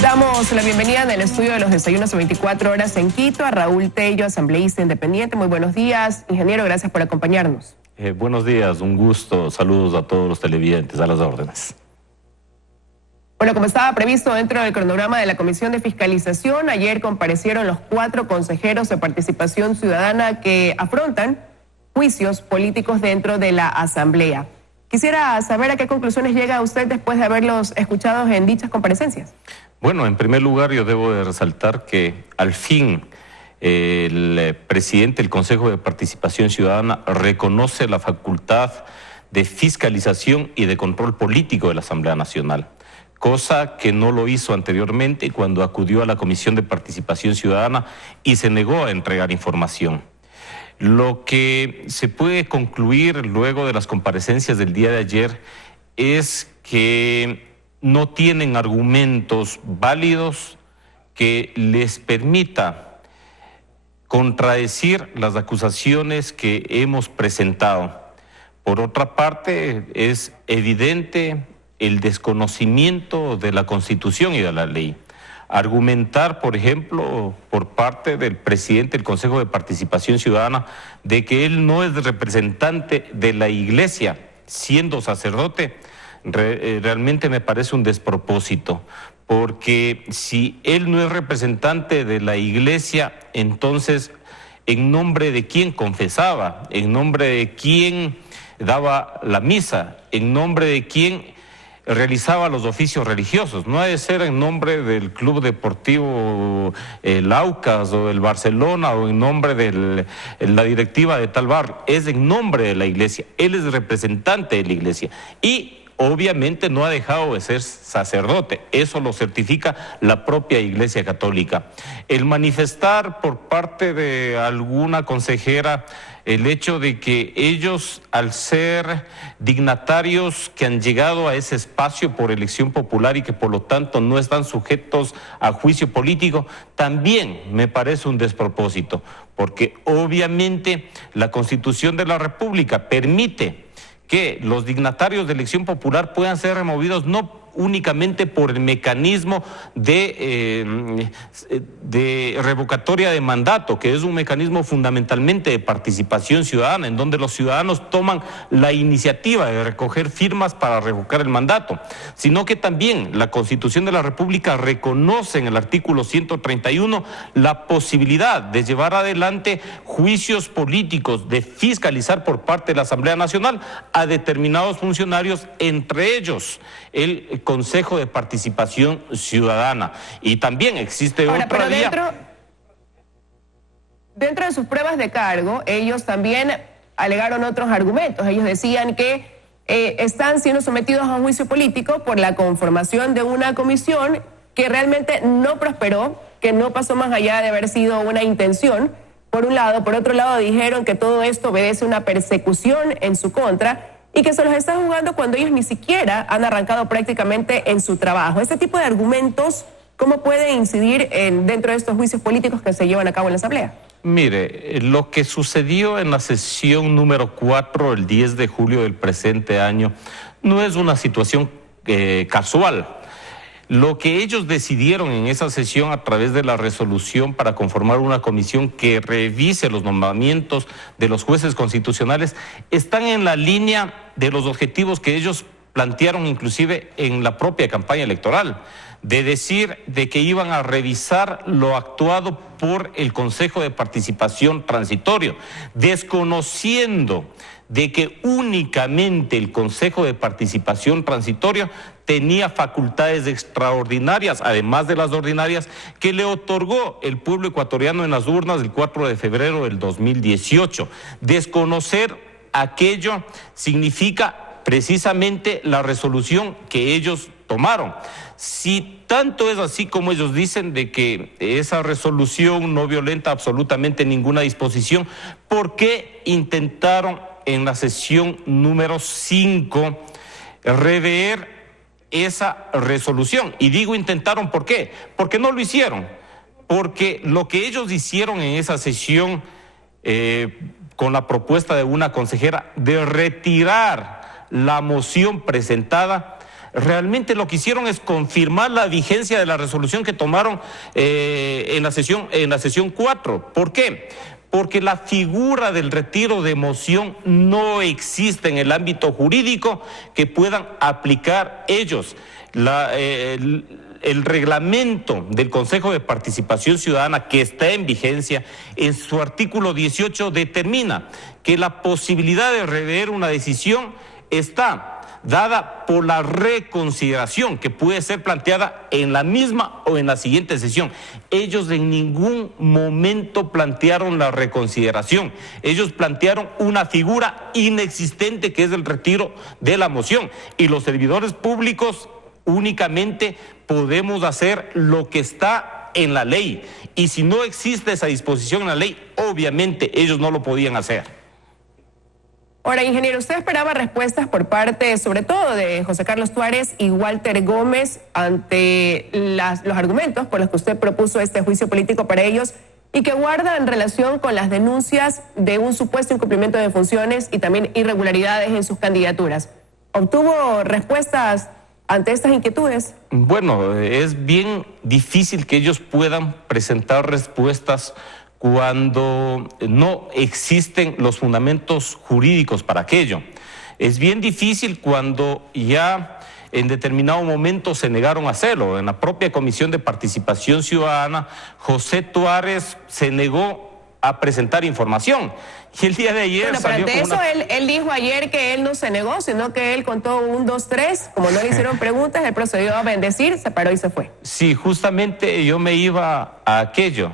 Damos la bienvenida en el estudio de los desayunos de 24 horas en Quito a Raúl Tello, asambleísta independiente. Muy buenos días, ingeniero, gracias por acompañarnos. Buenos días, un gusto, saludos a todos los televidentes, a las órdenes. Bueno, como estaba previsto dentro del cronograma de la Comisión de Fiscalización, ayer comparecieron los 4 consejeros de participación ciudadana que afrontan juicios políticos dentro de la Asamblea. Quisiera saber a qué conclusiones llega usted después de haberlos escuchado en dichas comparecencias. Bueno, en primer lugar yo debo de resaltar que al fin el presidente del Consejo de Participación Ciudadana reconoce la facultad de fiscalización y de control político de la Asamblea Nacional, cosa que no lo hizo anteriormente cuando acudió a la Comisión de Participación Ciudadana y se negó a entregar información. Lo que se puede concluir luego de las comparecencias del día de ayer es que no tienen argumentos válidos que les permita contradecir las acusaciones que hemos presentado. Por otra parte, es evidente el desconocimiento de la Constitución y de la ley. Argumentar, por ejemplo, por parte del presidente del Consejo de Participación Ciudadana, de que él no es representante de la Iglesia, siendo sacerdote, realmente me parece un despropósito, porque si él no es representante de la Iglesia, entonces, ¿en nombre de quién confesaba? ¿En nombre de quién daba la misa? ¿En nombre de quién realizaba los oficios religiosos? No ha de ser en nombre del Club Deportivo el Aucas o el Barcelona o en nombre de la directiva de tal barrio, es en nombre de la Iglesia. Él es representante de la Iglesia y obviamente no ha dejado de ser sacerdote, eso lo certifica la propia Iglesia Católica. El manifestar por parte de alguna consejera el hecho de que ellos, al ser dignatarios que han llegado a ese espacio por elección popular y que por lo tanto no están sujetos a juicio político, también me parece un despropósito, porque obviamente la Constitución de la República permite que los dignatarios de elección popular puedan ser removidos no únicamente por el mecanismo de revocatoria de mandato, que es un mecanismo fundamentalmente de participación ciudadana, en donde los ciudadanos toman la iniciativa de recoger firmas para revocar el mandato, sino que también la Constitución de la República reconoce en el artículo 131 la posibilidad de llevar adelante juicios políticos, de fiscalizar por parte de la Asamblea Nacional a determinados funcionarios, entre ellos el Consejo de Participación Ciudadana. Y también existe otra vía. Dentro de sus pruebas de cargo, ellos también alegaron otros argumentos. Ellos decían que están siendo sometidos a un juicio político por la conformación de una comisión que realmente no prosperó, que no pasó más allá de haber sido una intención, por un lado. Por otro lado, dijeron que todo esto obedece a una persecución en su contra y que se los está jugando cuando ellos ni siquiera han arrancado prácticamente en su trabajo. Este tipo de argumentos, ¿cómo puede incidir dentro de estos juicios políticos que se llevan a cabo en la Asamblea? Mire, lo que sucedió en la sesión número 4, el 10 de julio del presente año, no es una situación casual. Lo que ellos decidieron en esa sesión a través de la resolución para conformar una comisión que revise los nombramientos de los jueces constitucionales están en la línea de los objetivos que ellos plantearon inclusive en la propia campaña electoral, de decir de que iban a revisar lo actuado por el Consejo de Participación Transitorio, desconociendo de que únicamente el Consejo de Participación Transitorio tenía facultades extraordinarias, además de las ordinarias, que le otorgó el pueblo ecuatoriano en las urnas el 4 de febrero del 2018. Desconocer aquello significa precisamente la resolución que ellos tomaron. Si tanto es así como ellos dicen de que esa resolución no violenta absolutamente ninguna disposición, ¿por qué intentaron en la sesión número 5 rever esa resolución? Y digo intentaron, ¿por qué? Porque no lo hicieron. Porque lo que ellos hicieron en esa sesión con la propuesta de una consejera de retirar la moción presentada, realmente lo que hicieron es confirmar la vigencia de la resolución que tomaron en la sesión 4. ¿Por qué? Porque la figura del retiro de moción no existe en el ámbito jurídico que puedan aplicar ellos. El reglamento del Consejo de Participación Ciudadana, que está en vigencia, en su artículo 18 determina que la posibilidad de rever una decisión está dada por la reconsideración que puede ser planteada en la misma o en la siguiente sesión. Ellos en ningún momento plantearon la reconsideración. Ellos plantearon una figura inexistente que es el retiro de la moción. Y los servidores públicos únicamente podemos hacer lo que está en la ley. Y si no existe esa disposición en la ley, obviamente ellos no lo podían hacer. Ahora, ingeniero, ¿usted esperaba respuestas por parte, sobre todo, de José Carlos Tuárez y Walter Gómez ante los argumentos por los que usted propuso este juicio político para ellos y que guarda en relación con las denuncias de un supuesto incumplimiento de funciones y también irregularidades en sus candidaturas? ¿Obtuvo respuestas ante estas inquietudes? Bueno, es bien difícil que ellos puedan presentar respuestas cuando no existen los fundamentos jurídicos para aquello. Es bien difícil cuando ya en determinado momento se negaron a hacerlo. En la propia Comisión de Participación Ciudadana, José Tuárez se negó a presentar información. Y el día de ayer bueno, salió pero ante eso él dijo ayer que él no se negó, sino que él contó 1, 2, 3, como no le hicieron preguntas, él procedió a bendecir, se paró y se fue. Sí, justamente yo me iba a aquello.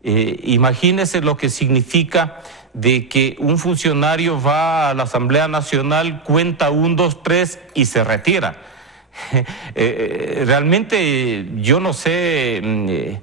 Imagínese lo que significa de que un funcionario va a la Asamblea Nacional, cuenta 1, 2, 3 y se retira. Realmente yo no sé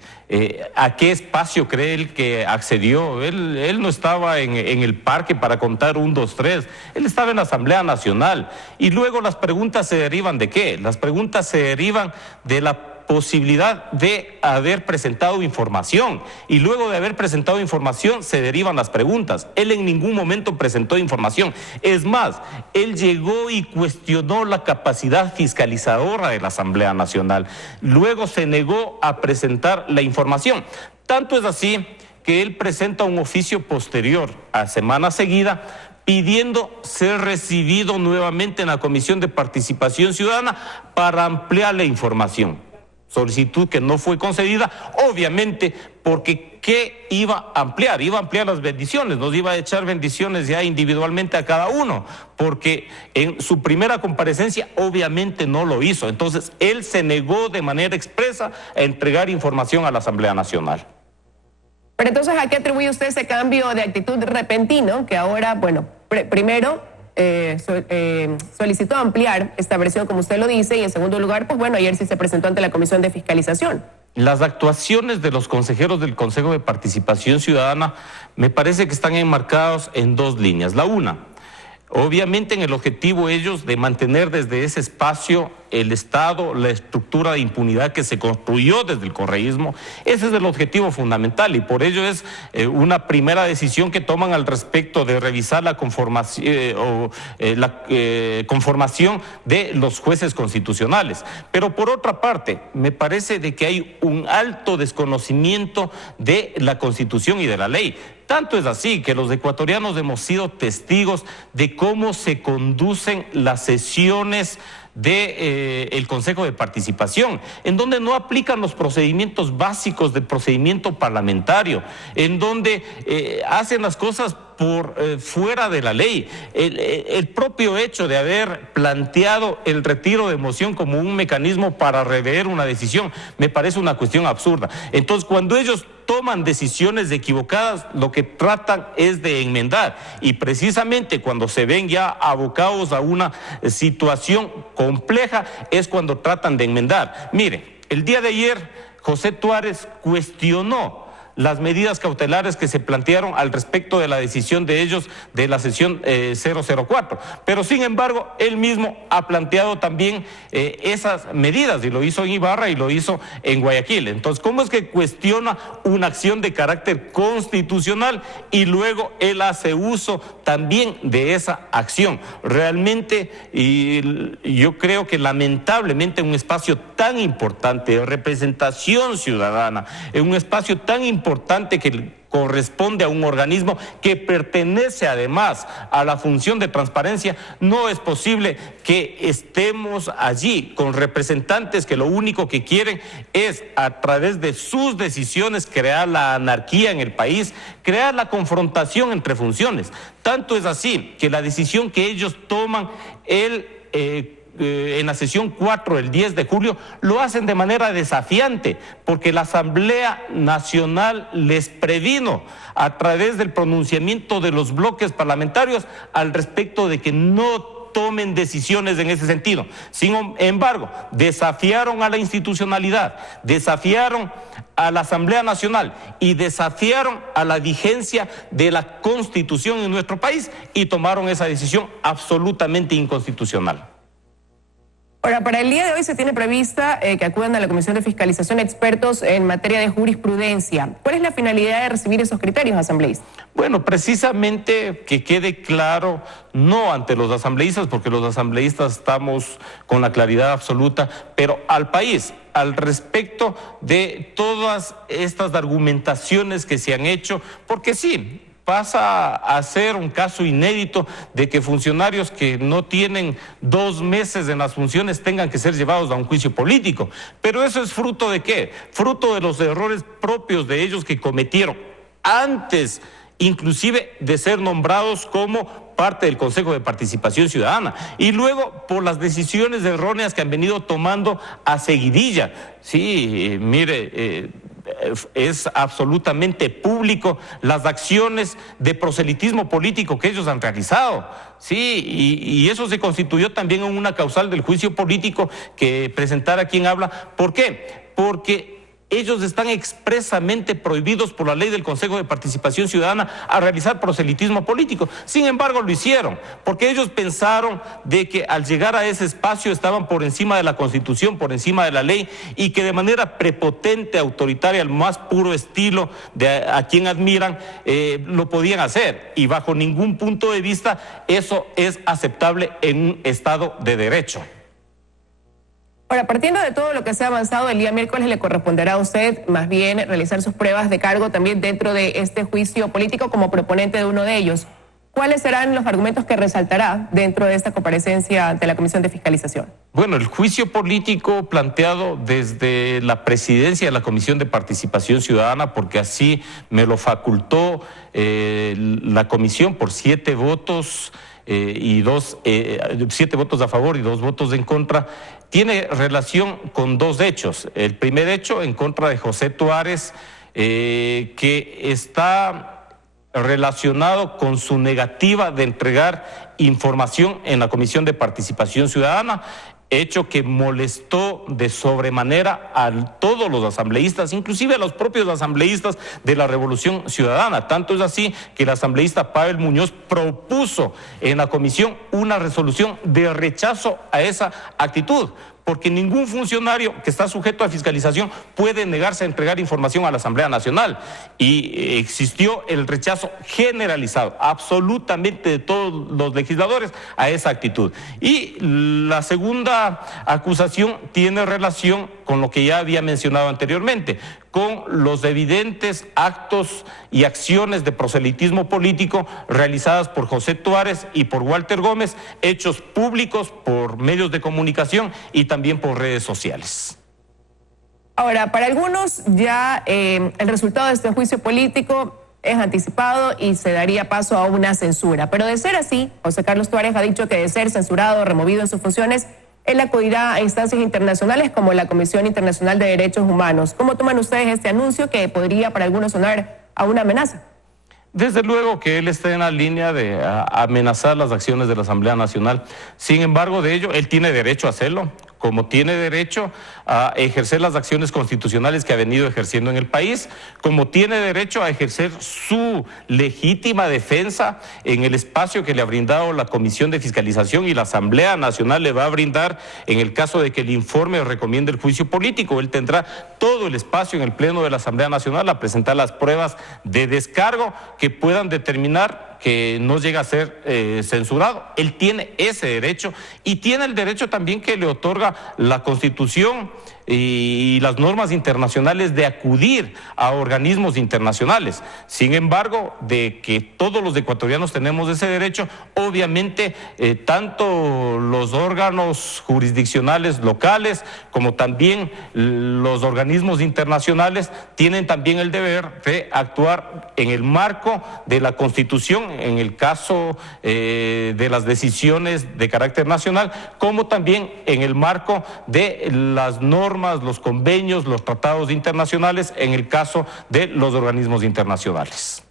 a qué espacio cree él que accedió. Él no estaba en el parque para contar 1, 2, 3. Él estaba en la Asamblea Nacional. Y luego las preguntas se derivan ¿de qué? Las preguntas se derivan de la posibilidad de haber presentado información, y luego de haber presentado información se derivan las preguntas. Él en ningún momento presentó información. Es más, él llegó y cuestionó la capacidad fiscalizadora de la Asamblea Nacional. Luego se negó a presentar la información. Tanto es así que él presenta un oficio posterior a semana seguida pidiendo ser recibido nuevamente en la Comisión de Participación Ciudadana para ampliar la información. Solicitud que no fue concedida, obviamente, porque ¿qué iba a ampliar? Iba a ampliar las bendiciones, nos iba a echar bendiciones ya individualmente a cada uno, porque en su primera comparecencia obviamente no lo hizo. Entonces, él se negó de manera expresa a entregar información a la Asamblea Nacional. Pero entonces, ¿a qué atribuye usted ese cambio de actitud repentino que ahora, bueno, primero solicitó ampliar esta versión, como usted lo dice, y en segundo lugar, pues bueno, ayer sí se presentó ante la Comisión de Fiscalización? Las actuaciones de los consejeros del Consejo de Participación Ciudadana me parece que están enmarcados en 2 líneas. La una, obviamente en el objetivo ellos de mantener desde ese espacio el Estado, la estructura de impunidad que se construyó desde el correísmo. Ese es el objetivo fundamental, y por ello es una primera decisión que toman al respecto de revisar la conformación de los jueces constitucionales. Pero por otra parte, me parece de que hay un alto desconocimiento de la Constitución y de la ley. Tanto es así que los ecuatorianos hemos sido testigos de cómo se conducen las sesiones del Consejo de Participación, en donde no aplican los procedimientos básicos del procedimiento parlamentario, en donde hacen las cosas por fuera de la ley. El propio hecho de haber planteado el retiro de moción como un mecanismo para rever una decisión me parece una cuestión absurda. Entonces, cuando ellos toman decisiones equivocadas, lo que tratan es de enmendar, y precisamente cuando se ven ya abocados a una situación compleja es cuando tratan de enmendar. Mire, el día de ayer José Tuárez cuestionó las medidas cautelares que se plantearon al respecto de la decisión de ellos de la sesión 004. Pero sin embargo, él mismo ha planteado también esas medidas, y lo hizo en Ibarra y lo hizo en Guayaquil. Entonces, ¿cómo es que cuestiona una acción de carácter constitucional y luego él hace uso también de esa acción? Realmente, y yo creo que lamentablemente en un espacio tan importante de representación ciudadana, en un espacio tan importante que corresponde a un organismo que pertenece además a la función de transparencia, no es posible que estemos allí con representantes que lo único que quieren es, a través de sus decisiones, crear la anarquía en el país, crear confrontación entre funciones. Tanto es así que la decisión que ellos toman en la sesión 4, el 10 de julio, lo hacen de manera desafiante, porque la Asamblea Nacional les previno a través del pronunciamiento de los bloques parlamentarios al respecto de que no tomen decisiones en ese sentido. Sin embargo, desafiaron a la institucionalidad, desafiaron a la Asamblea Nacional y desafiaron a la vigencia de la Constitución en nuestro país y tomaron esa decisión absolutamente inconstitucional. Ahora, para el día de hoy se tiene prevista que acudan a la Comisión de Fiscalización expertos en materia de jurisprudencia. ¿Cuál es la finalidad de recibir esos criterios, asambleístas? Bueno, precisamente que quede claro, no ante los asambleístas, porque los asambleístas estamos con la claridad absoluta, pero al país, al respecto de todas estas argumentaciones que se han hecho, porque sí, pasa a ser un caso inédito de que funcionarios que no tienen 2 meses en las funciones tengan que ser llevados a un juicio político. Pero eso es fruto ¿de qué? Fruto de los errores propios de ellos que cometieron antes, inclusive de ser nombrados como parte del Consejo de Participación Ciudadana, y luego por las decisiones erróneas que han venido tomando a seguidilla. Sí, mire, es absolutamente público las acciones de proselitismo político que ellos han realizado. Sí, y eso se constituyó también en una causal del juicio político que presentara quien habla. ¿Por qué? Porque ellos están expresamente prohibidos por la ley del Consejo de Participación Ciudadana a realizar proselitismo político. Sin embargo, lo hicieron, porque ellos pensaron de que al llegar a ese espacio estaban por encima de la Constitución, por encima de la ley, y que de manera prepotente, autoritaria, al más puro estilo de a quien admiran, lo podían hacer. Y bajo ningún punto de vista eso es aceptable en un Estado de Derecho. Ahora, partiendo de todo lo que se ha avanzado, el día miércoles le corresponderá a usted más bien realizar sus pruebas de cargo también dentro de este juicio político como proponente de uno de ellos. ¿Cuáles serán los argumentos que resaltará dentro de esta comparecencia ante la Comisión de Fiscalización? Bueno, el juicio político planteado desde la presidencia de la Comisión de Participación Ciudadana, porque así me lo facultó la comisión por 7 votos y 7 votos a favor y 2 votos en contra, tiene relación con 2 hechos. El primer hecho en contra de José Tuárez, que está relacionado con su negativa de entregar información en la Comisión de Participación Ciudadana, hecho que molestó de sobremanera a todos los asambleístas, inclusive a los propios asambleístas de la Revolución Ciudadana. Tanto es así que el asambleísta Pavel Muñoz propuso en la comisión una resolución de rechazo a esa actitud, porque ningún funcionario que está sujeto a fiscalización puede negarse a entregar información a la Asamblea Nacional. Y existió el rechazo generalizado, absolutamente de todos los legisladores, a esa actitud. Y la segunda acusación tiene relación con lo que ya había mencionado anteriormente, con los evidentes actos y acciones de proselitismo político realizadas por José Tuárez y por Walter Gómez, hechos públicos por medios de comunicación y también por redes sociales. Ahora, para algunos ya el resultado de este juicio político es anticipado y se daría paso a una censura. Pero de ser así, José Carlos Tuárez ha dicho que de ser censurado o removido en sus funciones, él acudirá a instancias internacionales como la Comisión Internacional de Derechos Humanos. ¿Cómo toman ustedes este anuncio que podría para algunos sonar a una amenaza? Desde luego que él está en la línea de amenazar las acciones de la Asamblea Nacional. Sin embargo, de ello, él tiene derecho a hacerlo, como tiene derecho a ejercer las acciones constitucionales que ha venido ejerciendo en el país, como tiene derecho a ejercer su legítima defensa en el espacio que le ha brindado la Comisión de Fiscalización y la Asamblea Nacional le va a brindar en el caso de que el informe recomiende el juicio político. Él tendrá todo el espacio en el Pleno de la Asamblea Nacional a presentar las pruebas de descargo que puedan determinar que no llega a ser censurado. Él tiene ese derecho y tiene el derecho también que le otorga la Constitución y las normas internacionales de acudir a organismos internacionales. Sin embargo, de que todos los ecuatorianos tenemos ese derecho, obviamente tanto los órganos jurisdiccionales locales como también los organismos internacionales tienen también el deber de actuar en el marco de la Constitución, en el caso de las decisiones de carácter nacional, como también en el marco de las normas, los convenios, los tratados internacionales, en el caso de los organismos internacionales.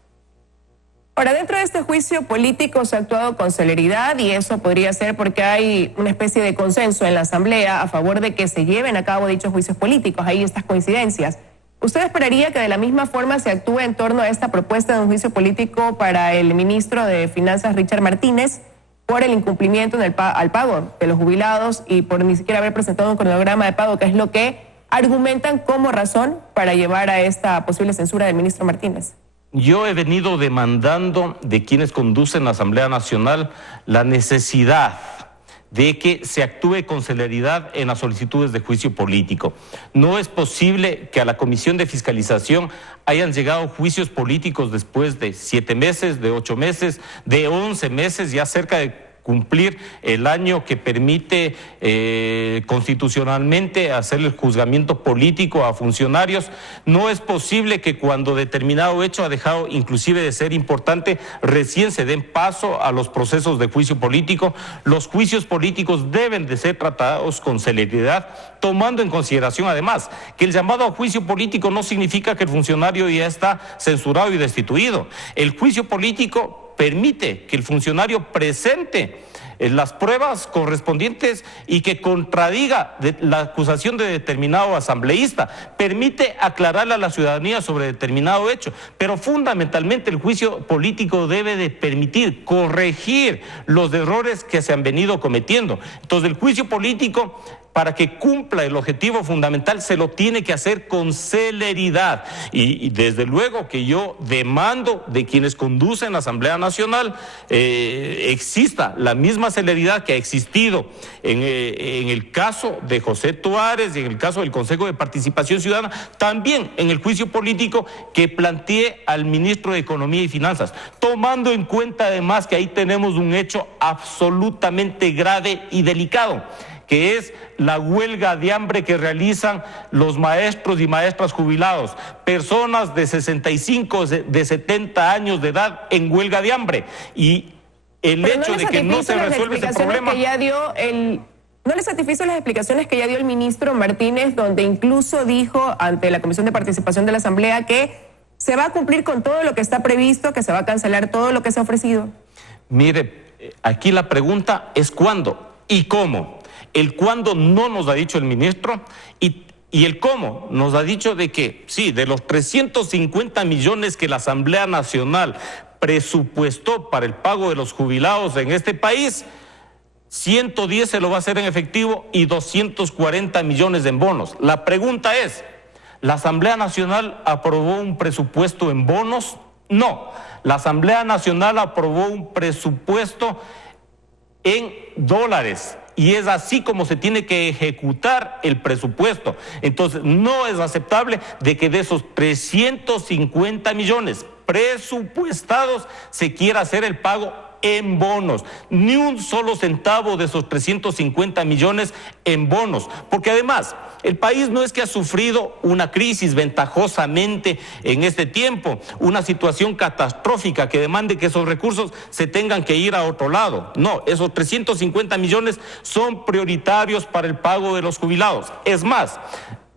Ahora, dentro de este juicio político se ha actuado con celeridad y eso podría ser porque hay una especie de consenso en la Asamblea a favor de que se lleven a cabo dichos juicios políticos. Hay estas coincidencias. ¿Usted esperaría que de la misma forma se actúe en torno a esta propuesta de un juicio político para el ministro de Finanzas, Richard Martínez, por el incumplimiento al pago de los jubilados y por ni siquiera haber presentado un cronograma de pago, que es lo que argumentan como razón para llevar a esta posible censura del ministro Martínez? Yo he venido demandando de quienes conducen la Asamblea Nacional la necesidad de que se actúe con celeridad en las solicitudes de juicio político. No es posible que a la Comisión de Fiscalización hayan llegado juicios políticos después de 7 meses, de 8 meses, de 11 meses, ya cerca de cumplir el año que permite constitucionalmente hacer el juzgamiento político a funcionarios. No es posible que cuando determinado hecho ha dejado inclusive de ser importante, recién se den paso a los procesos de juicio político. Los juicios políticos deben de ser tratados con celeridad, tomando en consideración además que el llamado a juicio político no significa que el funcionario ya está censurado y destituido. El juicio político permite que el funcionario presente las pruebas correspondientes y que contradiga la acusación de determinado asambleísta, permite aclararle a la ciudadanía sobre determinado hecho, pero fundamentalmente el juicio político debe de permitir corregir los errores que se han venido cometiendo. Entonces el juicio político, para que cumpla el objetivo fundamental, se lo tiene que hacer con celeridad. Y desde luego que yo demando de quienes conducen la Asamblea Nacional exista la misma celeridad que ha existido en el caso de José Tuárez y en el caso del Consejo de Participación Ciudadana, también en el juicio político que planteé al ministro de Economía y Finanzas, tomando en cuenta además que ahí tenemos un hecho absolutamente grave y delicado, que es la huelga de hambre que realizan los maestros y maestras jubilados, personas de 65, de 70 años de edad en huelga de hambre. Y el hecho de que no se resuelve ese problema... ¿No le satisfizo las explicaciones que ya dio el ministro Martínez, donde incluso dijo ante la Comisión de Participación de la Asamblea que se va a cumplir con todo lo que está previsto, que se va a cancelar todo lo que se ha ofrecido? Mire, aquí la pregunta es ¿cuándo y cómo? El cuándo no nos ha dicho el ministro y el cómo nos ha dicho de que sí, de los 350 millones que la Asamblea Nacional presupuestó para el pago de los jubilados en este país, 110 se lo va a hacer en efectivo y 240 millones en bonos. La pregunta es, ¿la Asamblea Nacional aprobó un presupuesto en bonos? No, la Asamblea Nacional aprobó un presupuesto en dólares. Y es así como se tiene que ejecutar el presupuesto. Entonces, no es aceptable de que de esos 350 millones presupuestados se quiera hacer el pago en bonos, ni un solo centavo de esos 350 millones en bonos, porque además el país no es que ha sufrido una crisis ventajosamente en este tiempo, una situación catastrófica que demande que esos recursos se tengan que ir a otro lado. No, esos 350 millones son prioritarios para el pago de los jubilados. Es más,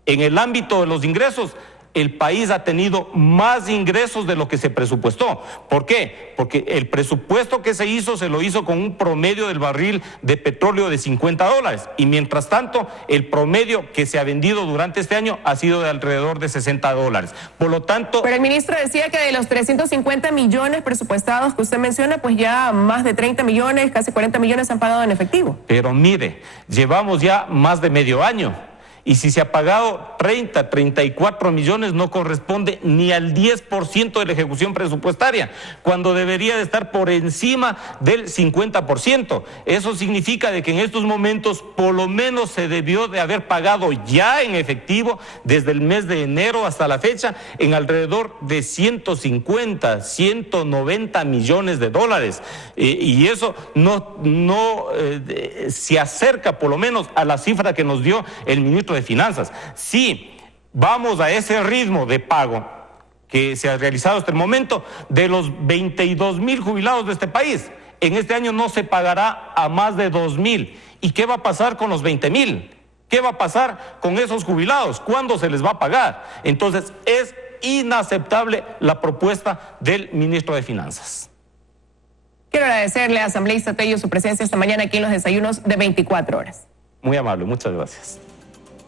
en el ámbito de los ingresos, el país ha tenido más ingresos de lo que se presupuestó. ¿Por qué? Porque el presupuesto que se lo hizo con un promedio del barril de petróleo de $50. Y mientras tanto, el promedio que se ha vendido durante este año ha sido de alrededor de $60. Por lo tanto... Pero el ministro decía que de los 350 millones presupuestados que usted menciona, pues ya más de 30 millones, casi 40 millones han pagado en efectivo. Pero mire, llevamos ya más de medio año. Y si se ha pagado 30, 34 millones, no corresponde ni al 10% de la ejecución presupuestaria, cuando debería de estar por encima del 50%. Eso significa de que en estos momentos por lo menos se debió de haber pagado ya en efectivo desde el mes de enero hasta la fecha en alrededor de 150, 190 millones de dólares. Y eso no se acerca por lo menos a la cifra que nos dio el ministro de Finanzas. Si vamos a ese ritmo de pago que se ha realizado hasta el momento, de los 22,000 jubilados de este país, en este año no se pagará a más de 2,000. ¿Y qué va a pasar con los 20,000? ¿Qué va a pasar con esos jubilados? ¿Cuándo se les va a pagar? Entonces, es inaceptable la propuesta del ministro de Finanzas. Quiero agradecerle a asambleísta Tello su presencia esta mañana aquí en los desayunos de 24 horas. Muy amable, muchas gracias.